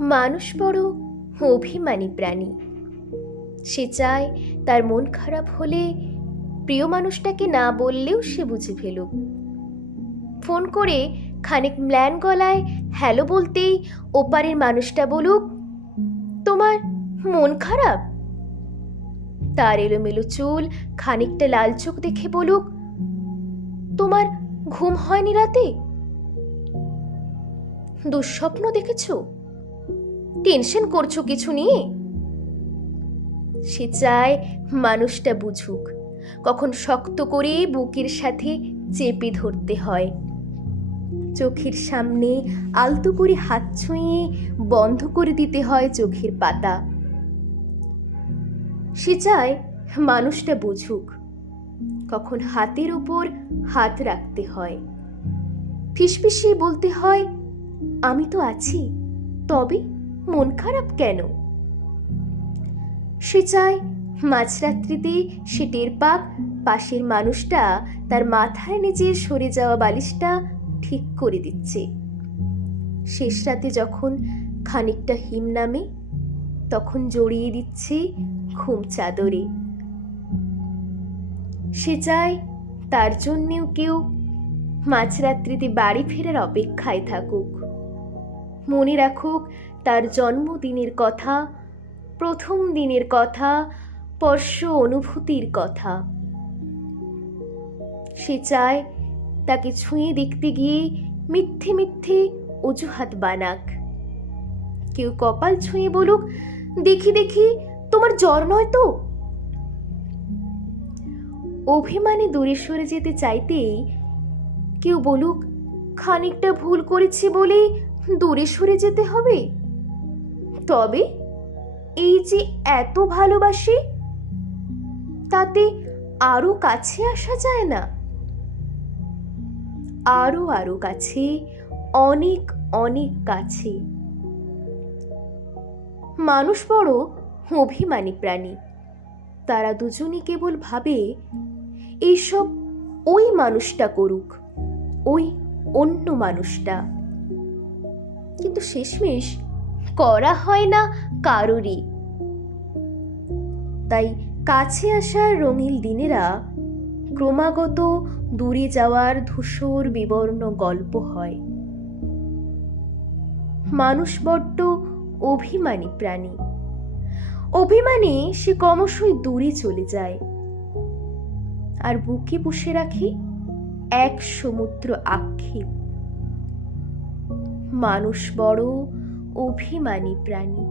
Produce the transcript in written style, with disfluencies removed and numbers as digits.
মানুষ বড় অভিমানী প্রাণী। সে চায় তার মন খারাপ হলে প্রিয় মানুষটাকে না বললেও সে বুঝে ফেলুক। ফোন করে খানিক ম্লান গলায় হ্যালো বলতেই ওপারের মানুষটা বলুক, তোমার মন খারাপ। তার এলোমেলো চুল খানিকটা লাল চোখ দেখে বলুক, তোমার ঘুম হয়নি রাতে? দুঃস্বপ্ন দেখেছ? টেনশন করছো কিছু নিয়ে? সে চায় মানুষটা বুঝুক কখন শক্ত করে বুকের সাথে চেপে ধরতে হয়, চোখের সামনে আলতো করে হাত ছুঁয়ে বন্ধ করে দিতে হয় চোখের পাতা। সে চায় মানুষটা বুঝুক কখন হাতের উপর হাত রাখতে হয়, ফিসফিসিয়ে বলতে হয়, আমি তো আছি, তবে মন খারাপ কেন? সে চায় মাঝরাত্রিতে সে টের পাক পাশের মানুষটা তার মাথার নিচের সরে যাওয়া বালিশটা ঠিক করে দিচ্ছে। শেষ রাতে যখন খানিকটা হিম নামে তখন জড়িয়ে দিচ্ছে ঘুম চাদরে। সে চায় তার জন্যেও কেউ মাঝরাত্রিতে বাড়ি ফেরার অপেক্ষায় থাকুক, মনে রাখুক তার জন্মদিনের কথা, প্রথম দিনের কথা, স্পর্শ অনুভূতির কথা। সে চায় তাকে ছুঁয়ে দেখতে গিয়ে মিথ্যে মিথ্যে অজুহাত বানাক, কেউ কপাল ছুঁয়ে বলুক, দেখি দেখি তোমার জ্বর নয় তো। অভিমানে দূরে সরে যেতে চাইতেই কেউ বলুক, খানিকটা ভুল করেছি বলেই দূরে সরে যেতে হবে? তবে এই যে এত ভালোবাসি, তাতে আরো কাছে আসা যায় না? আরো আরো কাছে, অনেক অনেক কাছে। মানুষ বড় অভিমানী প্রাণী। তারা দুজনই কেবল ভাবে এইসব ওই মানুষটা করুক, ওই অন্য মানুষটা। কিন্তু শেষমেশ করা হয় না কারোরই। তাই কাছে আসা রঙিন দিনেরা ক্রমাগত দূরে যাওয়ার ধূসর বিবর্ণ গল্প হয়। মানুষ বড্ড অভিমানী প্রাণী। অভিমানী সে ক্রমশই দূরে চলে যায় আর বুকে পুষে রাখে এক সমুদ্র আক্ষেপ। মানুষ বড় অভিমানী প্রাণী।